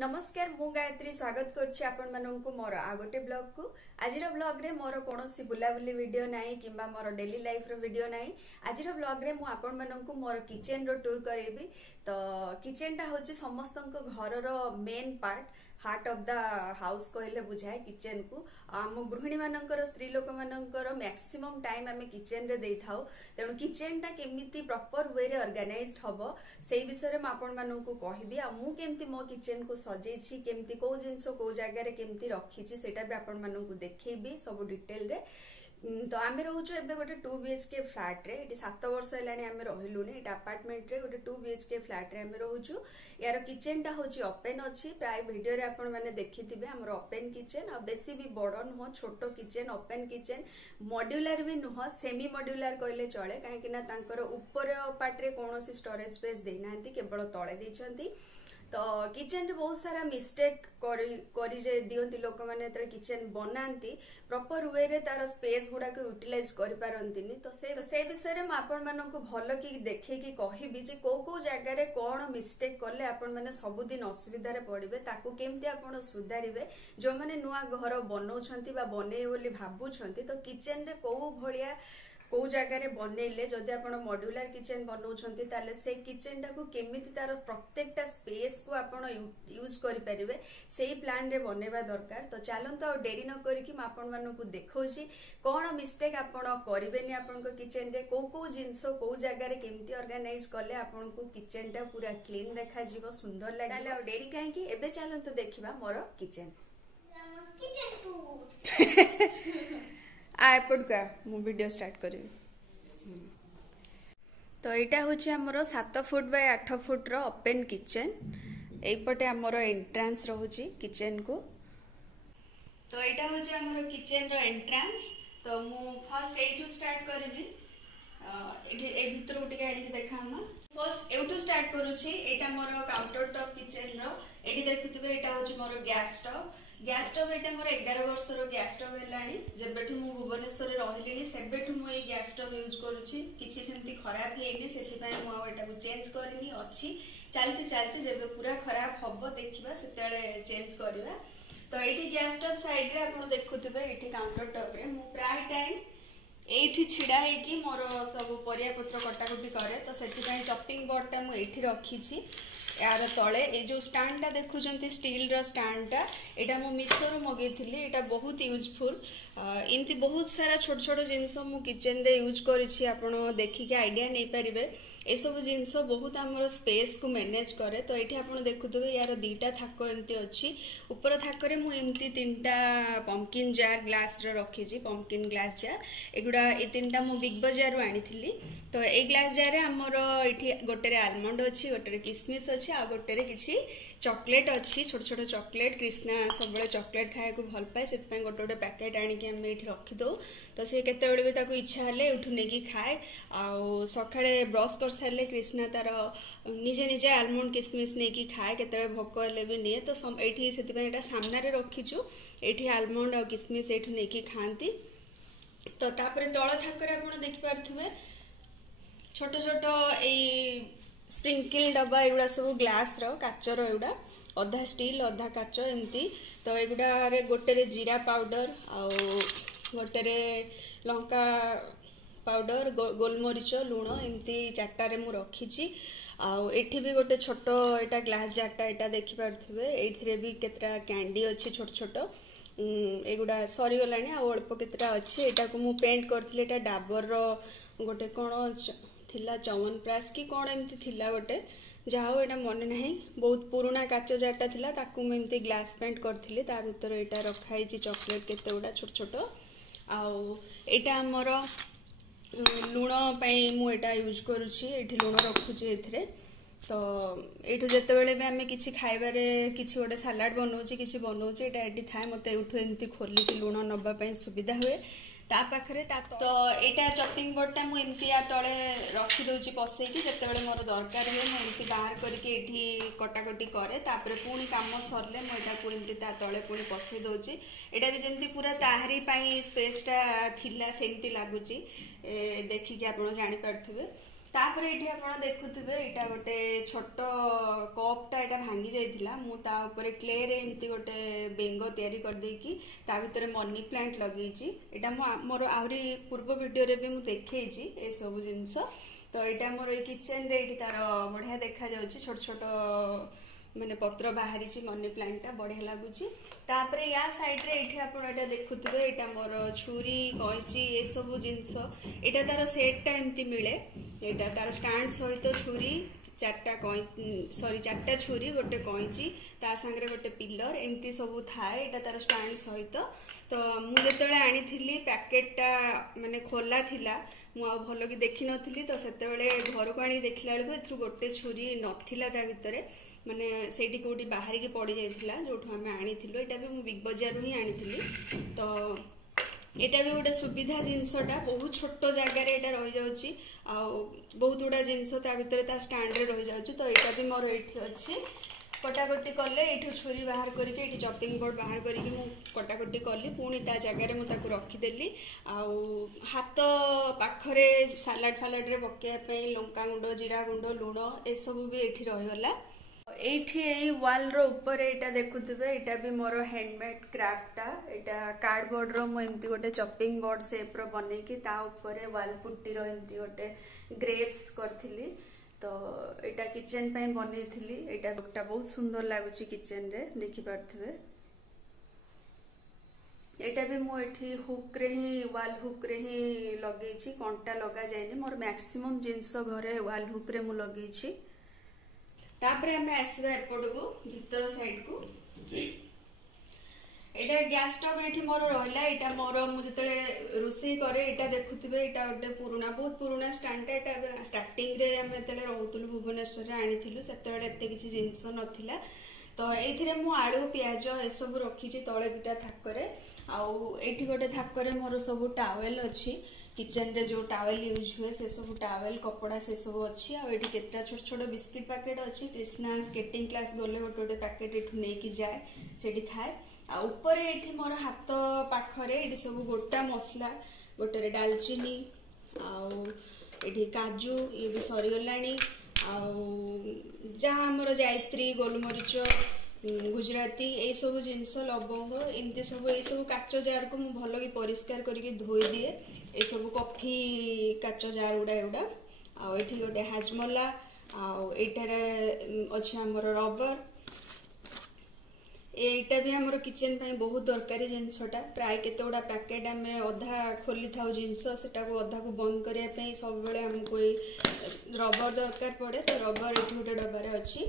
नमस्कार मु गायत्री स्वागत करछि आपण माननकु मोर आ गोटे ब्लॉग को आजिर ब्लॉग रे मोर कोनोसी बुलाबुली वीडियो नाही किंबा मोर डेली लाइफ रो वीडियो नाही। आजिर ब्लॉग रे मु आपण माननकु मोर किचन रो टूर करेबी। तो किचन टा होछि समस्तंक घर रो main part heart of the house कहले बुझाए किचन को। आम गृहिणी मानकर स्त्री लोक मानकर मैक्सिमम टाइम आम किचन रे देई थाउ। तेणु किचन टा केमिति प्रॉपर वे रे ऑर्गेनाइज्ड हबो सेही विषय रे म आपण माननकु कहबी। आ मु केमिति मो किचन को सजेछि केमिति को जिंस को जगह रे केमिति रखिछि सेटा भी आपण माननकु देखैबी सब डिटेल रे। तो आमे रहउछु एबे गोटे 2 BHK फ्लैट रे। एटी 7 वर्ष हेलानी आमे रहिलुनी। एटा अपार्टमेंट रे गोटे 2 BHK फ्लैट रे आमे रहउछु। यार किचन टा होछि ओपन अछि। प्राय वीडियो रे आपण माने देखिथिबे हमर ओपन किचन। आ बेसी भी बड़ नुह छोटो किचन ओपन किचन मॉड्यूलर भी नुह सेमी मॉड्यूलर कहले चले काहे कि ना तांकर ऊपर पार्ट रे कोनोसी स्टोरेज स्पेस देनांती केवल तळे दैछंती। तो किचन रे बहुत सारा मिस्टेक करी जे दियंती लोक माने तरे किचन बनांती प्रॉपर वे रे तार स्पेस गुडा को यूटिलाइज करि पारंतिनी। तो से विषय रे म आपण मानन को भलो की देखे की कहिबी जे को जगह रे कोन मिस्टेक करले आपण माने सब दिन असुविधा रे पड़िबे ताकू केमती आपण सुधारिबे। जो माने नुआ घर बनौछंती बा बने बोली भाबुछंती तो किचन रे को भलिया को जगह रे बनैले जदि आपण मॉड्यूलर किचन बनौछंती ताले से किचन टा को केमिति तार प्रत्येकटा स्पेस को आपण यूज करि परिबे सेही प्लान रे बनेबा दरकार। तो चलन तो डेरी न करी कि म आपण मानन को देखौची कोन मिस्टेक आपण करिबेनी आपण को किचन रे को जिंस को जगह रे केमिति ऑर्गेनाइज करले आपण को किचन टा पूरा क्लीन देखा जीवो सुंदर लागले। और डेरी काहे कि एबे चलन तो देखिबा मोर किचन आइपड का मु वीडियो स्टार्ट करी। तो यहाँ हूँ आमर 7 फुट बाय 8 फुट रो ओपन किचन। एपटे आमर एंट्रांस रोची किचन को। तो यहाँ हूँ आमर किचन रो एंट्रांस। तो मु फर्स्ट एठू स्टार्ट करबी। ए भितर उठे आनी देखा हम फर्स्ट एठू स्टार्ट करूची। एटा मोर काउंटर टॉप किचन रो। एठी देखुतबे एटा होची मोर गैस स्टोव। गैस स्टोव एटा मोर 11 वर्ष रो गैस स्टोव हेलानी। जेबेठू मु भुवनेश्वर रे रहिलिनी सेबेठू मु ए गैस स्टोव यूज करूची। किछि सेंती खराब हेइनी सेति पय मु एटा को चेंज करिनी अछि चालची जेबे पूरा खराब हबो देखिबा सेतेले चेंज करिबा। तो एठी गैस स्टोव साइड रे आपण देखुतबे एठी काउंटर टॉप रे मु प्राय टाइम एठी छिडा है कि मोर सब परिया पत्र कटाकुटी करे। तो सेति पय चॉपिंग बोर्ड टा मु एठी रखिछि। यार तले ए जो स्टैंड टा देखुचंती स्टील रो स्टैंड टा एटा मु मिशो रो मगेथिली। एटा बहुत यूजफुल। इनती बहुत सारा छोट छोट जिंस मु किचन रे यूज करिछि। आपण देखि के आईडिया नै परिबे ए सब जिंस बहुत हमर स्पेस को मैनेज करे। तो एठी आपण देखुतबे यार दीटा थाको एमती अछि। ऊपर थाको रे मु एमती तीनटा पंपकिन जार ग्लास रे रखिछि। पंपकिन ग्लास जार एगुडा ए तीनटा मु बिग बाजार रो आनिथिली। तो ए ग्लास जार रे हमर एठी गोटे रे आलमंड अछि गोटे रे किसमिस अछि आ गोटे रे किछि चॉकलेट अछि। छोट छोट चॉकलेट कृष्णा सब बळे चॉकलेट खाए को भल पाए सेत पय गोटे गोटे पैकेट आनी के हम एठी रखि दो। तो से केते बेले भी ताको इच्छा हले उठु नेकी खाए। आ सखाळे ब्रश कर सारले कृष्णा तार निजे निजे आलमंड किसमिस नेकी खाए केते भोक हले भी निए। तो एठी सेति पय एटा सामना रे रखिछु। एठी आलमंड आ किसमिस एठु नेकी खांती। तो तापरे तळ थाकरे आपण देखि पारथुबे छोट छोट ए स्प्रिंकल डब्बा एगुड़ा सब ग्लास रो काचर एगुड़ा अधा स्टील अधा काच एमती। तो एगुड़ा रे गोटे रे जीरा पाउडर आ गोटे रे लंका पाउडर गोलमरीच लुण एमती चारटा रे मु रखिछि। आ एठी भी गोटे छोट एटा ग्लास जारटा एटा देखि पारथुबे एथिरे भी केतरा कैंडी अछि छोट छोट एगुड़ा सरी गलानी आ अल्प केतरा अछि। एटा को मु पेंट करथिले एटा डाबर रो गोटे कोन थिला च्यवनप्राश की कोन एमती थिला गोटे जाओ एटा मन नाही। बहुत पुराना काच जारटा थिला ताकू म एमती ग्लास पेंट करथिले। ता भीतर एटा रखाई छि चॉकलेट केते उडा छोट छोट। आ एटा हमर लुण पय मु एटा यूज करूछि। एठी लुण रखुछि एथिरे। तो एठु जते बेले भी हमें किछि खाइबारे किछि गोटे सलाड बनौछि किछि बनौछि एटा एठी थाए मते उठु एमती खोली कि लुण नबा पय सुविधा हुए ता पाखरे ता। तो एटा चॉपिंग बोर्ड टा मु एमती आ तळे रखि दोछि पसै कि जते बेले मोर दरकार हुए मु एमती बाहर करके एठी कटाकटी करे। तापरे पुणी काम सरले मु एटा को एमती ता तळे पुणी पसै दोछि। एटा भी जेमती पूरा ताहरी पय स्पेस टा थिला सेमती लागुछि देखि कि आपण जानि पारथुबे। तापर ये आप देखुवे यहाँ गोटे छोट कपटा यहाँ भांगी जाइला मुझे क्ले रे एमती गोटे बेंग तैयारी करदेकी ता भितर मनी प्लांट लगे यहाँ मोर आहरी पूर्व वीडियो रे भी मुझे देखी ये सब जिनस तो यहाँ मोर किचन रे तार बढ़िया देखा छोट छोट माने पत्र बाहरी मनी प्लांटा बढ़िया लगुच तापर या साइड रे ये आप देखुवे यहाँ मोर छुरी कैंची ये सब जिनस यहाँ तार सेटा एमती मिले यहाँ तार स्टैंड सहित छुरी चार्टा छुरी गोटे कैंची ता सांगरे गोटे पिलर एमती सब थाए यहाँ तार स्टैंड सहित तो मुझे आनी पैकेटा माने खोला थिला मु भल कि देखी नी तो से घर को आनी देखला बेलू गोटे छुरी नाला ता भितर माने सेठी कोटी बाहर की पड़ जाइथिला जोठू आम आनी यहाँ भी मुझे बिग बजार ही आनी तो यहाँ भी गोटे सुविधा जिनसटा बहुत छोट जगार यहाँ रही जाऊँगी बहुत गुड़ा जिनस भितर ता स्टैंड रे रही जाऊँ तो यहाँ भी मोर ये अच्छी कटाकटी कले ये छुरी बाहर करके ये चॉपिंग बोर्ड बाहर करके कटाकटी कली पुणी ता जगार मुझे रखीदेली हाथ पाखरे सालाड फालाड रे पकाइवाई लंका गुंड जीरा गुंड लुण ए सब भी ये रहीगला ये वाल रो ऊपर यहाँ देखुवे यहाँ भी मोर हैंडमेड क्राफ्टा यहाँ कार्डबोर्ड रो मुझे गोटे चॉपिंग बोर्ड शेप रो बनईकी ता ऊपर वाल पुट्टी रो एमती गोटे ग्रेप्स करी तो यहाँ किचन बनई थी यहाँ बहुत सुंदर लगुच किचन रे देखि पार्थिबे यहाँ भी मुझे हुक रे ही वाल हुक रे ही लगे कंटा लगा जाए मोर मैक्सिमम जिनस घरे वाल हुक रे मु लगे तापर आम आसवा एपट को भीतर साइड को यहाँ गैस स्टोव ये मोर रहा यहाँ मोर मुझे रोषे करे यहाँ देखुवे यहाँ गोटे पुराना बहुत पुराना स्टैंडर्ड स्टार्टिंग रे आम जो रोलु भुवनेश्वर आनी से किसी जिनस नाला तो ये आलू पियाज ये सब रखी तले दुटा थाकरे आठी गोटे थाकरे मोर सब टावेल अच्छी किचन रे जो टावेल यूज हुए से सब टावेल कपड़ा से सब अच्छी केतरा छोट छोट बिस्किट पैकेट अच्छी कृष्णा स्केटिंग क्लास गले गोटे गोटे पैकेट ये नहीं जाए से खाए ऊपर ये मोर हाथ पाखरे ये सब गोटा मसला गोटे डालचीनी ये काजू ये भी सरीगला जहाँ आमर जायत्री गोलमरीच गुजराती ये सब जिनस लवंग एमती सब ये सब काच जार को मुझे भल कि परिष्कार करके धोई दिए ये सब कॉफी काच जार गुड़ा एगुड़ा आठी गोटे हाजमला आठार अच्छे आमर रबर यहाँ भी आमर किचन बहुत दरकारी जिनसटा प्राय केते गुड़ा पैकेट आम अधा खोली था जिनस सेटा को अधा को बंद करने सब बेले आमको रबर दरकार पड़े तो रबर ये गोटे डबार अच्छी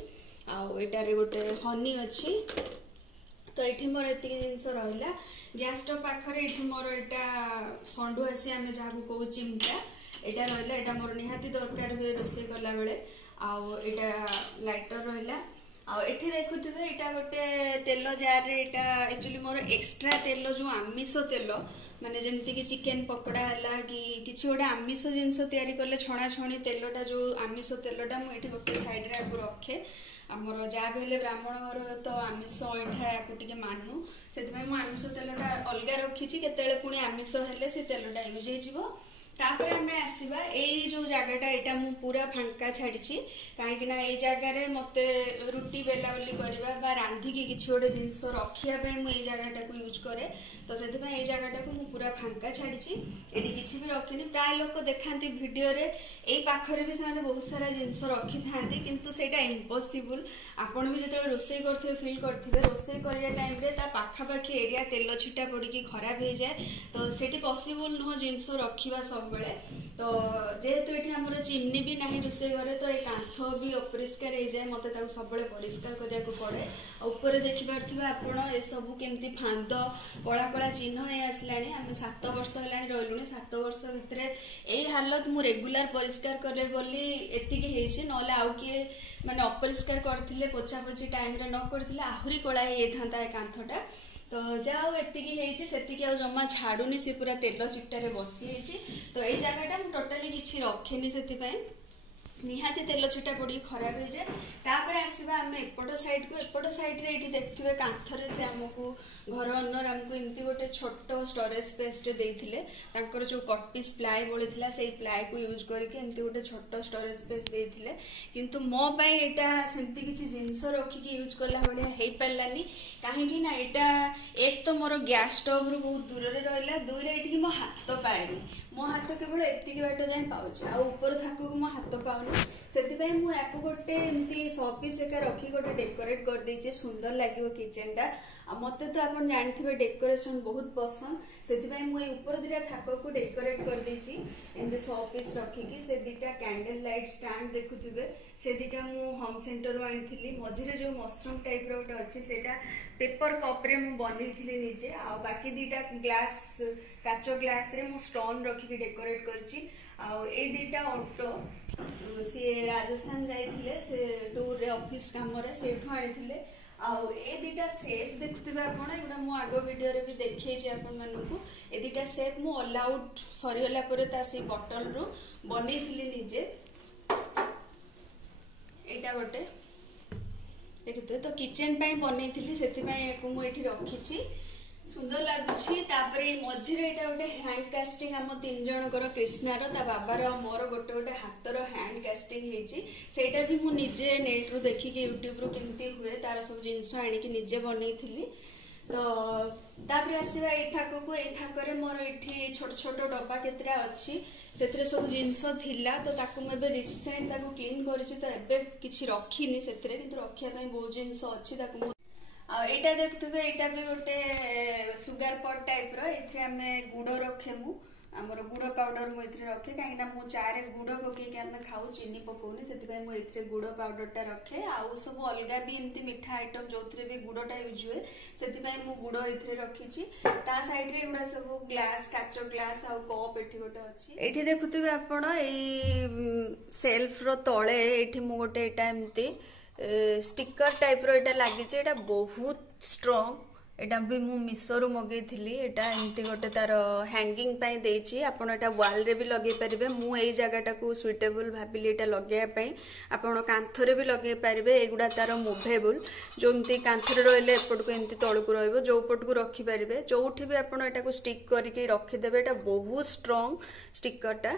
आटारे गोटे हनी अच्छी तो ये मोर ये जिनस रहा गैस स्टोव पाखरे ये मोर यहाँ संडुआसी आम जहाँ को कहू चिमटा यहाँ रहा यहाँ मोर निहाती दरकार हुए रोषे कला बेले आटा लाइटर रहा एठी देखुवे यहाँ गोटे तेल जार यहाँ एक्चुअली मोर एक्सट्रा तेल जो आमिष तेल माने जमती कि चिकेन पकोड़ा है कि किसी गोटे आमिष जिनस तैयारी कले छणा छणी तेलटा जो आमिष तेलटा मुझे गोटे साइड रे रखे आमर जहाँ भी ब्राह्मण घर तो आमिष अईठा या मानु से आमिष तेलटा अलग रखी केते पुणी आमिष हेले से तेलटा यूज हो तापर आम आसवा यही जो जगटा यहाँ मु पूरा फांका छाड़ी कहीं जगार मत रुटी बेला बेली करवा रांधिकी किसी गोटे जिनस रखापी मुझे जगटा को यूज करे तो से जगटा को पूरा फांका छाड़ी ये किसी भी रखिनी प्राय लोक देखा भिडियो यही पाखरे भी से बहुत सारा जिनस रखी था किंतु सेटा इम्पॉसिबल आपण भी जो रोषे करते फिल करते रोषे करने टाइम रे ता पाखापाखी एरिया तेल छिटा पड़ी खराब हो जाए तो सेठी पॉसिबल नुह जिनस रखा सब बेले तो जेहेतु ये आमर चिमनी भी ना रोषे घरे तो ये कांथ भी अपरिष्कार हो जाए मत सब परिष्कार करने को पड़े ऊपर देखिपे आपण ये सब केमती फांद कला कला चिन्ह नहीं आसला आम 7 वर्ष है रही 7 वर्ष भितर यही हालत मु रेगुलर परिष्कार करे बोली एतिकी ना आउ किए माने अपरिष्कार करथिले पोछापोछि टाइम रे न करथिले आहुरी कला होता कांथटा तो जाओ एतिकी सेतिकी आ जमा छाड़ुनी से पूरा तेल चिट्टारे बसी तो ये जगहटा टोटाली किसी रखेनी से निहाती तेल छटा पड़ी खराब हो जाए। तापर आसवा आम एपट साइड को, एपट साइड रे देखिए कांथरे से आमको घर ओनर आमको एमती गोटे छोट स्टोरेज स्पेस देते जो कट पीस प्लाई बोली से प्लाई को यूज करके एमती गोटे छोट स्टोरेज स्पेस देते किंतु मो पाई एटा सेमती किसी जिनस रखिकी यूज कला भाया हो पारानी कहीं यहाँ एक तो मोर गैस स्टोव रु बहुत दूर रहा, दुई ये मो हाथ पाएनी, मो हाथ केवल एतिक बाट जाए पाँच आपर थाक मो हाथ पाऊनी से गोटे एमती शोपीस एका रखी गोटे डेकोरेट कर देचे सुंदर लगे किचेन टा। मत तो आप जानते डेकोरेशन बहुत पसंद से ऊपर दीटा थाक को डेकोरेट कर देची एमती शोपीस रखिकी से दीटा कैंडल लाइट स्टैंड देखुवे से दीटा मु होम सेंटर रू आनी मझे जो मशरूम टाइप रोटे अच्छी से पेपर कप रे मु बनी निजे आ बाकी दीटा ग्लास काच ग्लास रे मु स्टोन रखिकी डेकोरेट करची आ ए दीटा ऑटो सी राजस्थान जाइथिले से टूर रे ऑफिस काम रे सेठू आनी आउ ए दीटा सेफ देखुवे आपण एगुडा मु आगो वीडियो रे भी देखैछि आपण मानकु ए दीटा सेफ मु ऑल आउट सरीगला परे तार से बॉटल रू बनेइथिली निजे एटा गोटे देखते तो किचन पाई बनेइथिली सेति पाई एको मु एठी रखिछि सुंदर लगुछि। तापरे मझिरे एटा गोटे हैंड कास्टिंग आम तीन जनकर कृष्णार ता बाबार मोर गोटे गोटे हाथर हैंड कास्टिंग हेछि सेटा भी मु निजे नेट रु देखिके यूट्यूब रु केमती हुए तार सब जिंस आनिकी निजे बनेइथिली। तो तापरे आसीबा ए थाक को ए थाकरे मोर एठी छोट छोट डब्बा केतरा अछि सेतरे सब जिंस थिला तो ताकू मैं रिसेंट ताकू क्लीन करिछि तो एबे किछि रखिनी सेतरे किंतु रखिया पई बहुत जिंस अछि ताकू एटा देखुवे एटा भी गोटे सुगर पॉट टाइप रो एथरे हमें गुड़ रखे मु हमर गुड़ पाउडर मु एथरे रखे कहीं मु चारे गुड़ पके हमें खाऊ चीनी पकोनी से मु एथरे गुड़ पाउडर टा रखे आउ सब अलगा भी एमती मीठा आइटम जोथरे भी गुड़टा यूज हुए से मु गुड़ एथरे रखिछि ता साइड रे गुड़ा सब ग्लास काच ग्लास आउ कप एठी गोटे अछि एठी देखुतबे आपण ए सेल्फ रो तळे एठी मु गोटे एटा एमती स्टिकर टाइप रो एटा लागि जे एटा बहुत स्ट्रांग एटा भी मु मिसो मगे थी एटा एमती गोटे तार हैंगिंग पाई देछि आपण एटा वॉल रे भी लगे परिबे मु एई जगहटा को सुइटेबल भाबिली एटा लगे पई आपण कांथरे भी लगे परिबे एगुडा तार मूवेबल जो एमती कांथरे रहले एपट को एमती तळ को रहइबो जो पट को रखि परिबे जोठी भी आपण एटा को स्टिक करके रखि देबे एटा बहुत स्ट्रांग स्टिकरटा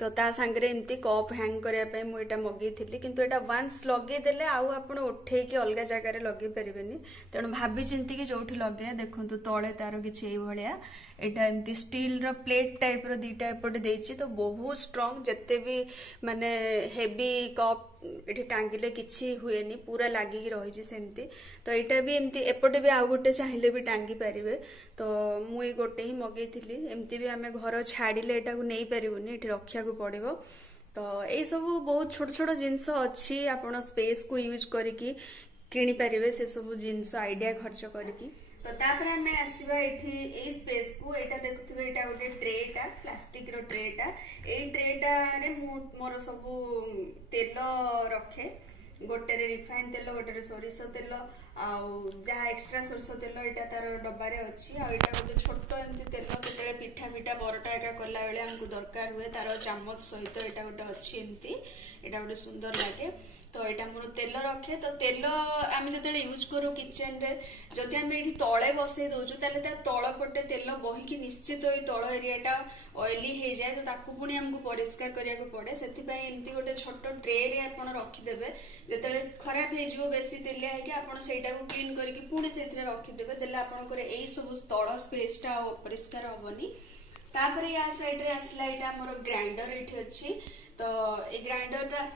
तो ता सांगरे एमती कप हैंग करने मुझे मगे थी किंतु एटा वंस लगे देले आउ आपण उठे कि अलग जगह लगे पारेनि तेणु भाभी चिंती कि जोठी लगे देखु तले तार कि भाया एटा एमती स्टील रो प्लेट टाइप रो दीटा एपटे देछि तो बहुत स्ट्रांग जेते भी माने हेवी कप एठी टांगिले किछि हुएनी पूरा लागिकी रही सेमती तो एटा भी एमती एपटे भी आउ गोटे चाहिए भी टांगी पारिबे तो मुई गोटे ही मगे थी एमती भी आमे घर छाड़िले एटा को नहीं पारिबोनी एठी रखिया को पड़िबो तो ए सब बहुत छोट छोट जिंस अच्छी आपण स्पेस को यूज करिकी किनी पारिबे से सब जिंस आइडिया खर्च करिकी तो तापर हमें आसीबा एठी ए स्पेस को एटा देखुथिबे एटा गोटे ट्रेटा प्लास्टिक रो ट्रेटा ए ट्रेटा रे मु मोर सब तेल रखे गोटे रे रिफाइन तेल गोटे रे सोरिष तेल आउ जहाँ एक्स्ट्रा सोरिष तेल एटा तार डब्बा रे अछि आ एटा गोटे छोट एमती तेल केतले पिठा पिठा बरटा एका कला बेले हमको दरकार हुए तार चामच सहित एटा गोटे अछि एमती एटा गोटे सुंदर लागे तो यहाँ मोर तेल रखे तो तेल आम जो यूज करूँ किचेन रे जदि आम ये तले बसई दौचु ताले तल पटे तेल बहिकी निश्चित ही तल एरियाटा ऑयली हो जाए तो ताकू पुणी आमको परिष्कार करिया को पड़े से एमती गोटे छोट ट्रे रे आपण रखिदेवे जो खराब हो बेसी तेलिया है आपड़ से क्लीन करके पुणी से रखिदेवे देले आपंकर यही सब तल स्पेसटा अपरिष्कार हेनी तापर या साइड रे आसला यहाँ मोर ग्राइंडर ये अच्छी तो ये ग्राइंडरटा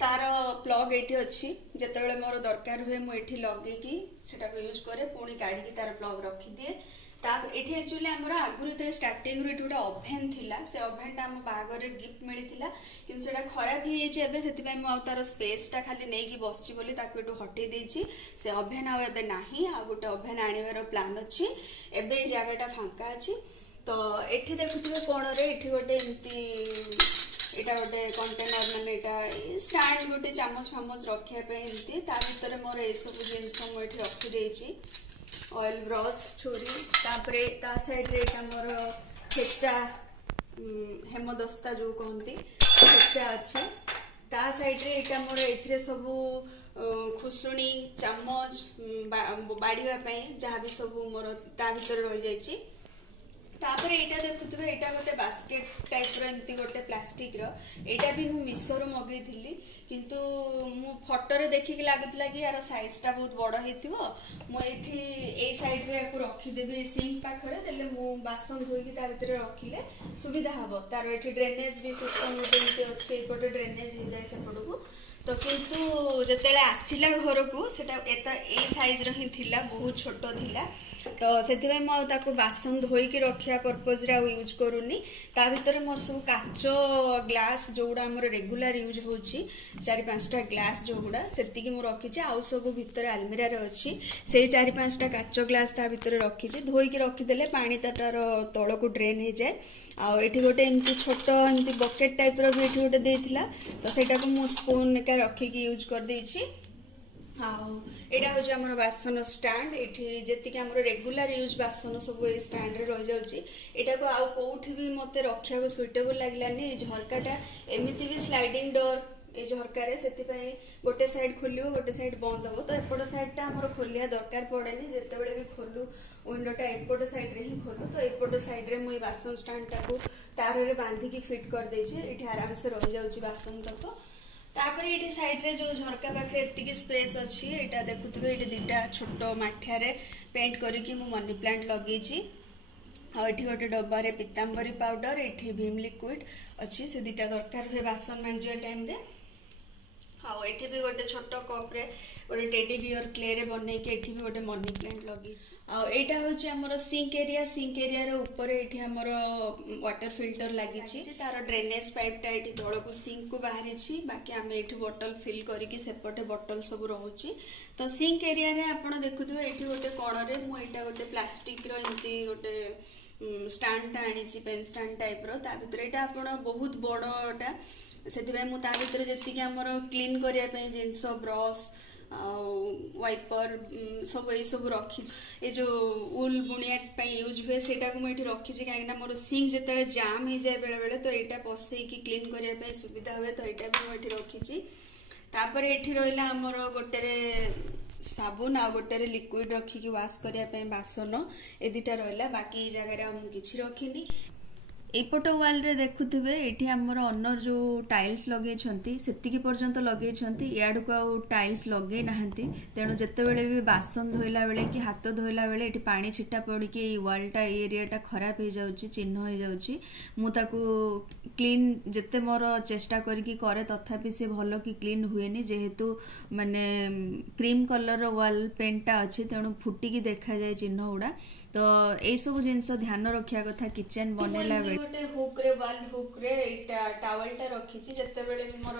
तार प्लग ये अच्छी जिते मोर दरकार हुए मुझे लगे सेटा को यूज करे पुणी काढ़ी तार प्लग रखिदिए ये एक्चुअली आमर आगुरी स्टार्टिंग रू गोटे ओभेन थिला से ओभेन आम बाहागर गिफ्ट मिलता कि खराब हो से तार स्पेसटा खाली नहीं बसची बोली हटे देछि से ओभेन आबे ना आ गोटे ओभेन आनिबार प्लान अच्छी एबे जगहटा फांका अच्छी तो ये देखुए कौन रे गोटे एमती एटा गोटे कंटेनर माने एटा स्टैंड गोटे चामच फामच रखापी एमती भर मोर ये सब जिनस मुझे रखी देछि ऑयल ब्रश छुरी तापरे ता साइड रे एटा मोर छेचा हेमदस्ता जो कहती छेचा अच्छे ता साइड रे एटा मोर एथिरे सब खुसुणी चामच बाड़ीवा जहाँ भी सब मोर ता भीतर रही जाइए। तापर एटा देखुथिबे एटा गोटे बास्केट टाइप रो एमती गोटे प्लास्टिक रो एटा भी मु मिशो रो मगई थिली किंतु मु फोटो रे देखि के लागुतला कि यार साइज टा बहुत बड़ हेतिबो मु एठी ए साइड रे को रखी देबे सिंक पाखरे देले मु बासन धोई के ता भीतर रखिले सुविधा हबो। तार एठी ड्रेनेज भी सिस्टम एमती अछि एपटे ड्रेनेज हो जाय सेपटको तो किंतु जेतेले आसिला घर को सेटा एता ए साइज रो ही थिला बहुत छोटो थिला तो सेति भाई म ताको बासन धोई के रखिया पर्पस रे यूज करूनी। ता भीतर मोर सब काचो ग्लास जोडा हमर रेगुलर यूज होची 4-5टा ग्लास जोडा सेति कि मु रखी छी आउ सब भीतर अलमीरा रे अछि से 4-5टा काचो ग्लास ता भीतर रखी छी धोई के रखी देले पानी तार तळ को ड्रेन हे जाय। आ एठी गोटे एमती छोटो एमती बकेट टाइप रो भी एठी गोटे देथिला तो सेटा को मु स्पून का रखी की यूज कर देछि। एटा हो हमर बासन स्टैंड एठी जेति कि हमर रेगुलर यूज बासन सब ए स्टैंड रे रह जाउची एटा को आउ कोठी भी मते रखिया को सुटेबल लागलानी झरकाटा एमिति भी स्लाइडिंग डोर ए झरका रे सेति पई गोटे साइड खोलियो गोटे साइड बंद हो तो एपट साइड टा हमर खोलिया दरकार पड़ेनी जेते बेले भी खोलु विंडोटा एपट साइड रे ही खोलु तो एपट साइड रे मुई बासन स्टैंड टा को तार रे बांधी की फिट कर देछि एठी आराम से रह जाउची बासन तक। तापर ये साइड रे जो झरका पाखे एतिकी स्पेस अच्छी एटा देखुथिबे एटी दिटा छोटो माठिया रे पेंट करिकी मु मनी प्लांट लगेछि आ एठी गोटे डब्बा रे पीतांबरी पाउडर एठी भीम लिक्विड अच्छी से दिटा दरकार हुए बासन मांजिया टाइम रे। हाँ एठी भी गोटे छोटो कप रे गोटे टेडी बियर क्ले रे बनै के एठी भी गोटे मनी प्लांट लगेछि आ एटा होछि हमर सिंक एरिया रे ऊपर एठी हमर वाटर फिल्टर लागिछि तार ड्रेनेज पाइप टा एठी तळ को सिंक को बाहरी छि बाकी हम एठी बोतल फिल करिकि सेपटे बोतल सब रहउछि। तो सिंक एरिया रे आपण देखुथु एठी गोटे कोण रे मु एटा गोटे प्लास्टिक रो एंती गोटे स्टैंड टा आनिछि पेन स्टैंड टाइप रो ता भीतर एटा आपण बहुत बड़टा सेति भाई मु ता भीतर जेति कि हमर क्लीन करिया पे जिंस ब्रश वाइपर सब ए सब रखी ए जो उल बुनिया पे यूज हुए सेटा को मैं रखी कहीं मोर सिंक जिते जाम हो जाए बेले बेले तो यहाँ पसई की क्लीन करने सुविधा हुए तो यहाँ भी मुझे रखी। तापर एठी रहिला हमर गोटे साबुन आ गोटे लिक्विड रखिकी वाश करने बासन ए दुटा रहा बाकी जगह किसी रखिनी। एपट वाल रे देखुथिबे एठी हमर ओनर जो टाइल्स लगेछंती सेतिकी पर्यंत लगेछंती याडू को टाइल्स लगे नाहंती तेणु जते बेले भी बासन धोइला बेले कि हाथ धोइला बेले एठी पानी छिटा पड़ी कि वाल टा एरिया टा खराब हो जाउची चिन्ह हो जाउची मु ताकू क्लीन जते मोर चेष्टा करके करे तथापि से भलो कि क्लीन हुएनी जेहेतु माने क्रीम कलर वाल पेंटा अच्छी तेणु फुटी की देखा जाए चिन्ह उड़ा तो ए सब जिनस ध्यान रखिया कथा किचन बनेला बेले गोटे हुक रे वाल हुक रे एटा टावल टा रखी छी जते बेले भी मोर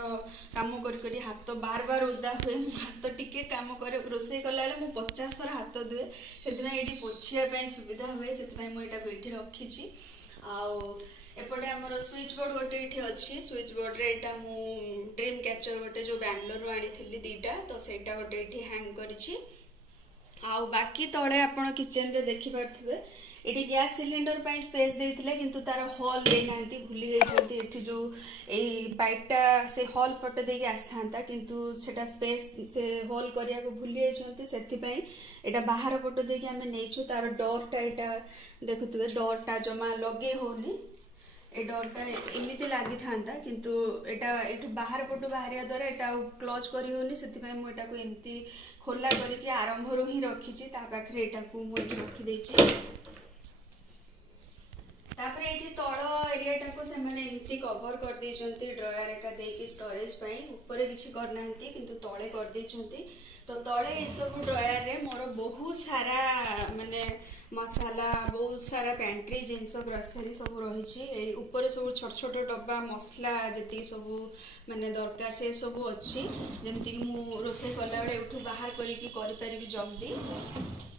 काम करी करी हाथ बार बार उदा हुए हाथ टिके काम करे रोसे कला बेले मु 50 थर हाथ धुए सेदिना एठी पोछिया पय सुविधा हुए सेति पय मु एटा बेठी रखी छी। आ एपटे हमर स्विच बोर्ड गोटे एठी अछि स्विच बोर्ड रे एटा मु ड्रीम कैचर गोटे जो बेंगलोर रो आनी थिली दीटा तो सेटा गोटे एठी हैंग करी छी। आ बाकी तले आपण किचन रे देखि पारथिबे एटी गैस सिलेंडर पाई स्पेस देथिले किंतु तार हॉल दे नांती भूली गई जंती एटी जो ए पाइपटा से हॉल पटे देके आस्थांता किंतु सेटा स्पेस से हॉल करिया को भूली गई जंती सेति पई एटा बाहर पटे देके हमें नेछु तार डोर टा एटा देखुतबे डोर टा जमा लगे होनी ए डोरटा एमती लगी था किंतु एटा एठु बाहर पटु बाहरिया द्वारा एटा क्लोज करी होनी सेति पई मु एटा को एमती खोला करके आरंभ रो ही रखी छी ता पाखरे एटा को मु एठी रखी देछि। तापर एठी तळ एरिया टा को से माने एमती कवर कर दै छंती ड्रॉयर एका देकी स्टोरेज पई ऊपर किछि कर नांती किंतु तळे कर दै छंती तो तळे ए सब ड्रॉयर रे मोर बहुत सारा माने मसाला बहुत सारा पेंट्री जिनस ग्रोसरी सब रही ऊपर सब छोट छोट डब्बा मसला जी सब माने दरकार से सब अच्छी जमती मु रोसे कला बेले उठू बाहर करी जल्दी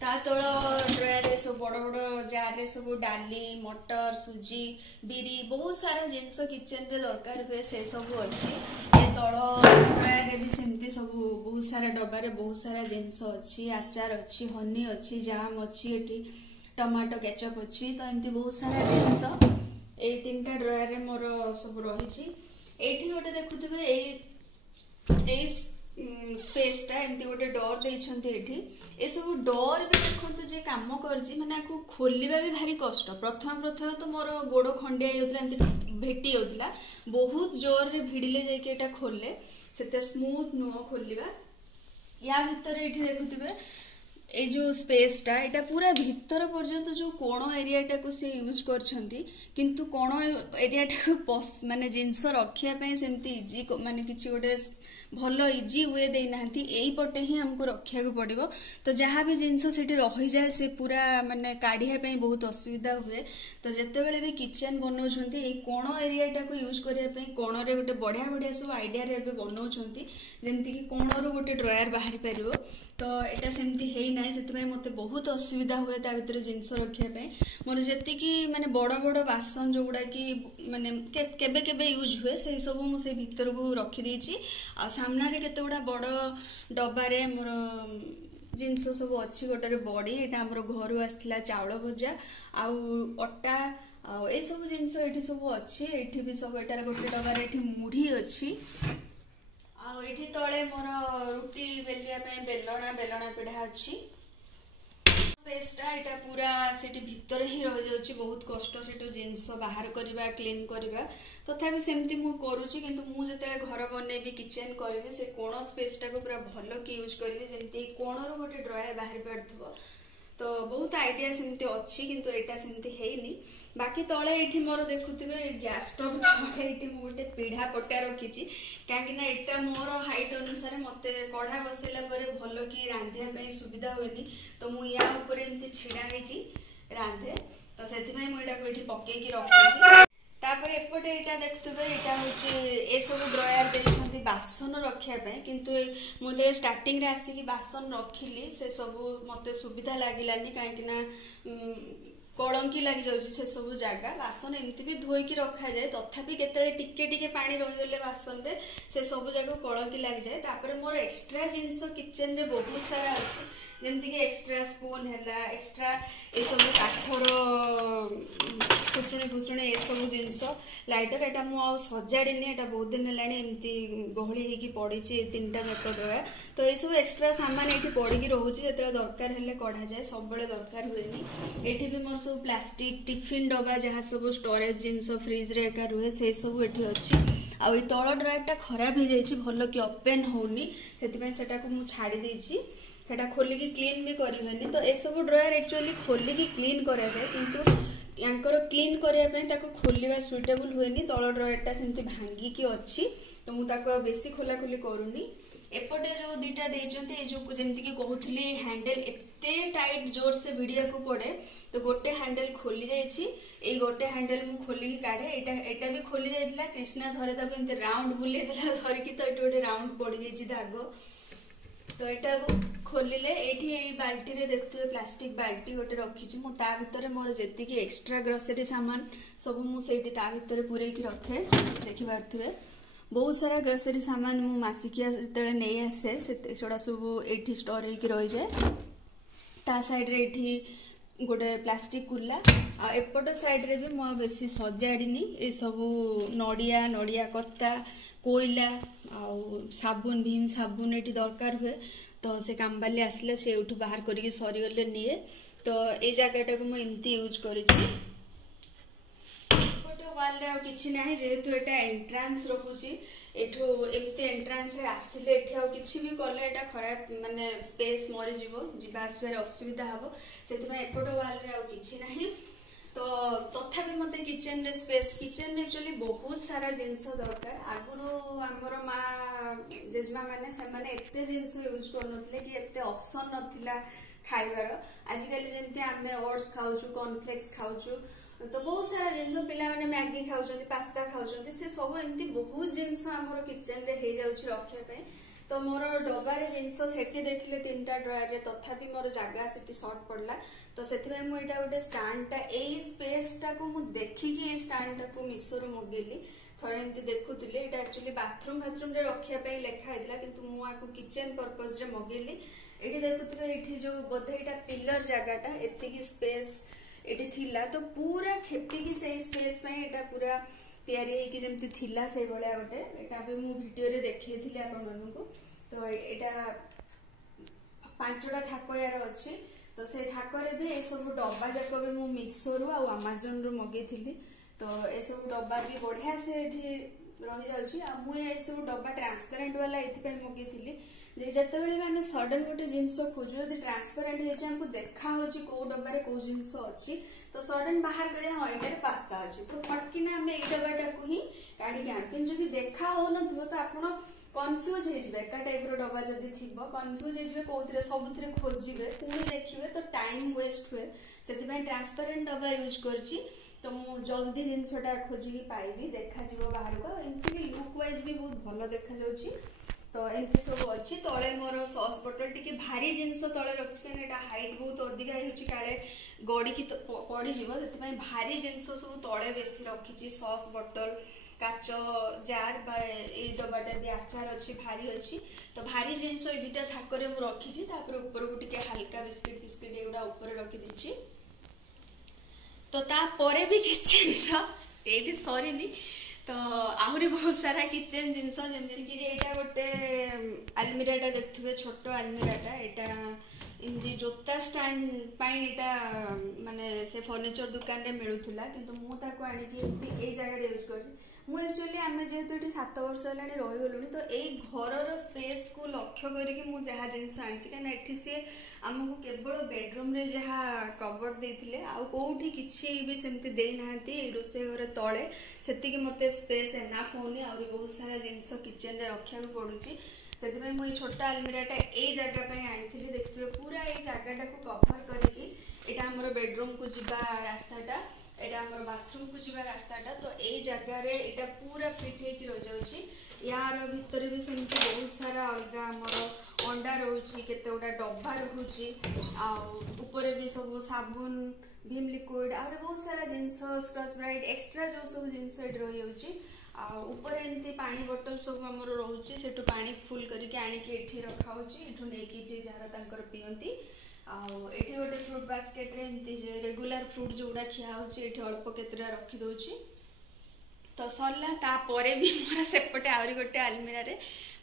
ता तल ड्रॉयर सब बड़ बड़ जार रे सब डाली मटर सुजी बिरी बहुत सारा जिनस किचन रे दरकार हुए से सब अच्छी ए तल ड्रॉयर रे भी सेमती सब बहुत सारा डब्बा रे बहुत सारा जिनस अच्छी आचार अच्छी हनी अच्छी जाम अच्छी एठी टमाटो केचप अच्छी तो एमती बहुत सारा जिनस ए तीनटा ड्रॉयर रे मोर सब रही एठी गोटे देखुथिबे ए स्पेसटा एमती गोटे डोर देइछन्ती एठी ए सब डोर भी देखंतु जे काम करजी माने आकु खोलिबा भी भारी कष्ट। प्रथम प्रथम तो मोर गोड़ खंडिया होतला एमती भेटी होतला बहुत जोर रे भिड़िले जाय के एटा खोलले सेते स्मूथ नुह खोलिबा। या भीतर एठी देखुथिबे ए जो स्पेसटा एटा पूरा भीतर पर्यंत जो कोण एरियाटा को से यूज करछंती किंतु कोण एरियाटा को माने जिंस रखिया पे सेमती इजी माने किछि गोटे भलो इजी वे दे नांती एई पटे ही हमको रखिया को पड़िबो। तो जहाँ भी जिंस सेठी रहि जाए से पूरा माने काढिया पे बहुत असुविधा हुए। तो जते बेले भी किचन बनौछंती ए कोण एरियाटा को यूज करिया पे कोण रे गोटे बढ़िया बढ़िया सब आइडिया रे बे बनौछंती जेमती कि कोण रो गोटे ड्रॉयर बाहरी परिबो। तो एटा सेमती हेई नाइ सेति मते बहुत असुविधा हुए ता भीतर जिंस रखिया पे मोर जेति कि माने बड़ बड़ बासन जोगुडा कि माने केबे केबे यूज हुए से सब मु से भीतर को रखी देछि। आ सामना रे केते गुडा बड़ डब्बा रे मोर जिंस सब अच्छी गोटे बड़ी एटा हमर घर आसला चावल भजा आउ अटा आ ए सब जिंस एठी सब अच्छी एठी भी सब एटार गोटे डब्बा रे एठी मुढ़ी अच्छी आ एठी तळे मोर रुटी बेलिया पे बेलना पिढ़ा अच्छी। स्पेसटा एटा पूरा सेठी भीतर ही रह जाउची बहुत कष्ट सेठो जिंस बाहर करबा क्लीन करबा। तथापि सेमती मु करूची किंतु मु जते घर बनेबी किचन करबी से कोण स्पेसटा को पूरा भलो कि यूज करबी जेमती कोण रो गोटे ड्रॉयर बाहर पड़थबो। तो बहुत आइडिया सेमती अच्छी किंतु एटा सेमती हेइनी। बाकी तळे एठी मोर देखुथिबे गैस स्टोव तळे एठी मु गोटे पीढ़ा पट्टा रखिची काहे ना एटा मोर हाइट अनुसार मते कढ़ा बसेला परे भलो कि रांधिया पे सुविधा होनी। तो मु या ऊपर एमती छिडा हे कि रांधे तो सेति भाई मु एटा को एठी पक्के कि रखिची। तापर एपटे एटा देखुथिबे एटा होची ए सब ड्रॉयर देछंती बासन रखिया पे किंतु मु जे स्टार्टिंग रे आसी कि बासन रखिली से सब मते सुविधा लागिलानी काहे कि ना कलंकी लगी जाउची से सब जगह बासन एमती भी धोई की रखा जाए तथापि केतले टिके टिके पानी रहि गले बासन रे से सब जगह कलंकी लगी जाए। तापर मोर एक्स्ट्रा जिंस किचन रे बहुत सारा अछि जेमती कि एक्स्ट्रा स्पून हैला एक्स्ट्रा ए सब काठर फुसुणी ए सब जिंस लाइटर एटा मु आ सजाड़ीनी एटा बहुत दिन हेलानी एमती गहली हेकी पड़ीची तीनटा जाक ड्रॉयर। तो ए सब एक्स्ट्रा सामान एठी पड़ीकी रहूची जेतले दरकार हेले कढा जाए सब बेले दरकार हुएनी। एठी भी मोर सब प्लास्टिक टिफिन डब्बा जहाँ सब स्टोरेज जिंस फ्रिज रे एका रुहे से सब एठी अछि। आ ए तळ ड्रॉयरटा खराब हो जाइछि भलो कि ओपन होउनी सेति पय सेटा को मु छाड़ी देछि सेटा खोलिकी क्लीन भी करिवेनी। तो ए सब ड्रॉयर एक्चुअली खोलिकी क्लीन करा जाए किंतु यांकर क्लीन करिया पे ताको खोलिबा सुइटेबल हुएनी तळ ड्रॉयरटा सेमती भांगी की अछि। तो मु ताको बेसी खोला खोली करूनी। एपटे जो दुटा देइचंती ए जो जेमती कि कहउथली हैंडल एते टाइट जोर से भिड़िया को पड़े तो गोटे हैंडल खोली जाइछि ए गोटे हैंडल मु खोली की काढे एटा भी खोली जाइतला कृष्णा धरे ताको एमते राउंड बुले देला धरि की तो एटा गोटे राउंड पड़ी जाइछि दाग। तो एटा को खोलिले एठी ए बाल्टी रे देखथुबे प्लास्टिक बाल्टी गोटे रखिछि मु ता भितरे मोर जेति कि एक्स्ट्रा ग्रोसरी सामान सब मु सेठी ता भितरे पुरे की रखे देखि पारथुबे बहुत सारा ग्रोसरी सामान मु मासिकिया जेतले नै आसे सेटा सब एठी स्टोर हे की रहि जाए। ता साइड रे एठी गोटे प्लास्टिक कुला आ एपट साइड रे भी मु बेसी सजाड़ीनी ए सब नड़िया कत्ता कोयला आउ साबुन भीम साबुन एठी दरकार हुए। तो से कामबाली आसले से उठू बाहर करके सरी गले निए। तो ए जगहटा को मु एमती यूज करिछि। एपट वाल रे किछि नाही जेहेतु एटा एंट्रांस रखुछि एठो एमती एंट्रांस रे आसिले एठी आ किछि भी करले एटा खराब माने स्पेस मरि जिवो जिबा आसबे असुविधा हबो सेति में एपट वाल रे आ किछि नाही। तो तथापि मते किचन रे स्पेस किचन एक्चुअली बहुत सारा जिंस दरकार। आगुरु हमर माँ जेजमा माने से माने एते जिंस यूज करनथले कि एते ऑप्शन नथिला खाइबार। आजिकल जेमते आमे ओट्स खाउछु कॉर्नफ्लेक्स खाउछु तो बहुत सारा जिंस पिला माने मैगी खाउछन्ती पास्ता खाउछन्ती से सब एमती बहुत जिंस हमर किचन रे हे जाउछि रखे पे। तो मोर डब्बार जिंस सेठी देखिले तीनटा ड्रॉयर रे तथापि मोर जगह सेठी शॉर्ट पड़ला। तो सेति मु एटा गोटे स्टैंडटा ए स्पेसटा को मु देखि कि ए स्टैंडटा को मिसोर मगेली थरे एमती देखुतले एटा एक्चुअली बाथरूम रे रखिया पे लेखा हैतला किंतु मु आकु किचन पर्पस रे मगेली। एठी देखुतबे एठी जो बोधे एटा पिलर जगहटा एति की स्पेस एठी थिला तो पूरा खेपी की से स्पेस में एटा पूरा तैयारी होगी जमती थिला से भलिया गोटे एटा भी मु वीडियो रे देखैथिली आपन मानकु। तो एटा 5टा थाक यार अछि। तो से थाकरे भी ए सब डब्बा जाक भी मु मीशो रु आ अमेज़न रु मगेथिली। तो ए सब डब्बा भी बढ़िया से एठी रही जाउची। आ मु ए सब डब्बा ट्रांसपेरेंट वाला एथि पे मगेथिली जे जते बेले आमे सडन गोटे जिंस खोजु यदि ट्रांसपेरेंट हे हमको देखा होची को डब्बा रे को जिंस अछि तो सडन बाहर करे हां एटा रे पास्ता अछि तो फटकिना हमें ए डब्बाटा को ही काढी के आन जदि देखा हो न तो आपण कन्फ्यूज हे जबे का टाइप रो डब्बा जदि थिबो कन्फ्यूज हे जबे कोथरे सबथरे खोजिबे पुणी देखिबे तो टाइम वेस्ट हुए सेति में ट्रांसपेरेंट डब्बा यूज करची। तो मु जल्दी जिनसटा खोजी पाइबी देखा जीवो बाहर को एंती भी लुक वाइज भी बहुत भलो देखा जाउची। तो एंती सब अच्छी तले मोर सॉस बोतल टिके भारी जिनस तले रखी कहीं एटा हाइट बहुत अधिका होची काले गड़ी की पड़ी जीवो सेति भारी जिनस सब तले बेसी रखी सॉस बोतल काच जार बा ए डब्बाटा भी आचार अच्छी भारी अच्छी। तो भारी जिनस ए दुटा थाकरे मु रखी तापर ऊपर को टिके हल्का बिस्किट बिस्किट एगुडा ऊपर रखी देछि। तो ता परे भी किचन एठी सरीनी तो आहरी बहुत सारा किचन जिनस जेमति कि एटा गोटे अलमीराटा देखथुबे छोटो अलमीराटा एटा इनदी जोता स्टैंड पाई एटा माने से फर्नीचर दुकान रे मिलुथुला किंतु मु ताको आनी कि ए जगह रे यूज करछि। मु एक्चुअली आमे जेहेतु एठी 7 वर्ष हेलानी रहि गलुनी तो ए घरर स्पेस को लक्ष्य करिकि मु जहा जिनस आनछि काना एठी से हमको केवल बेडरूम रे जहा कबर्ड देथिले आ कोठी किछि भी सेमति देई नाहंती रोसे घर तळे सेति कि मते स्पेस एनाफ होनी और बहुत सारा जिनस किचन रे रखिया को पडुची सेति में मु छोटा अलमीराटा ए जगह पे आनिथिली देखिबे पूरा ए जगहटा को कवर करिकि एटा हमर बेडरूम को जिबा रास्ताटा एटा हमर बाथरूम को जिबा रास्ताटा तो ए जगह रे एटा पूरा फिट हे कि रह जाउची। यार भीतर भी सेमति बहुत सारा अलगा हमर अंडा रहउची केतेउडा डब्बा रहउची आ ऊपर भी सब साबुन भीम लिक्विड और बहुत सारा जिनस स्कॉच ब्राइट एक्स्ट्रा जो सब जिनस एट रही होची आ ऊपर एंती पानी बोतल सब हमर रहउची सेटु पानी फुल करके आनी के एठी रखा होची एठु नै कि जे जार तांकर पियंती आ एठी गोटे फ्रूट बास्केट रे एंती जे रेगुलर फ्रूट जोडा खिया होची एठी अल्प केतरा रखी दोची। तो सरला ता परे भी मोर सेपटे आउरी गोटे अलमीरा रे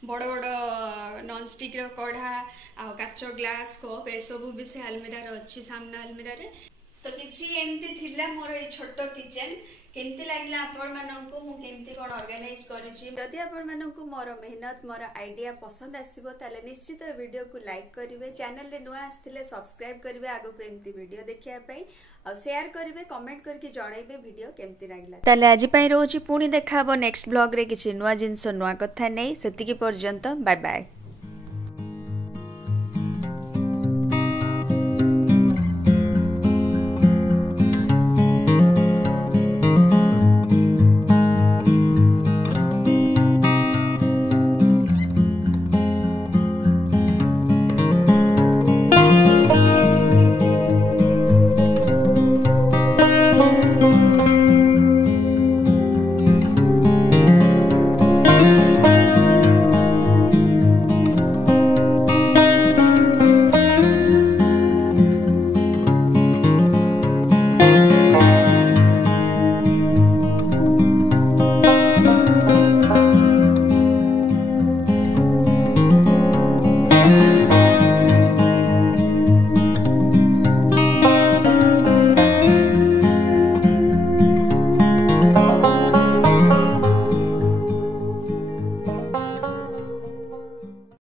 बड़ बड़ नॉन स्टिक रो कढ़ा आ काचो ग्लास कप ए सब भी से अलमीरा रे अछि सामना अलमीरा रे। तो किछि एमती थिला मोर ए छोटो किचन केमती लागला आपण माननकु मु केमती कोन ऑर्गेनाइज करिछि। यदि आपण माननकु मोर मेहनत मोर आइडिया पसंद आसीबो ताले निश्चित वीडियो को लाइक करिवे चैनल रे नुआ आस्थिले सब्सक्राइब करिवे आगो को एमती वीडियो देखिया पई और शेयर करिवे कमेंट करके जणाइबे वीडियो केमती लागला। ताले आज पई रोची पुनी देखाबो नेक्स्ट ब्लॉग रे किछि नुआ जिंस नुआ कथा नै सेतिकी पर्यंत बाय बाय।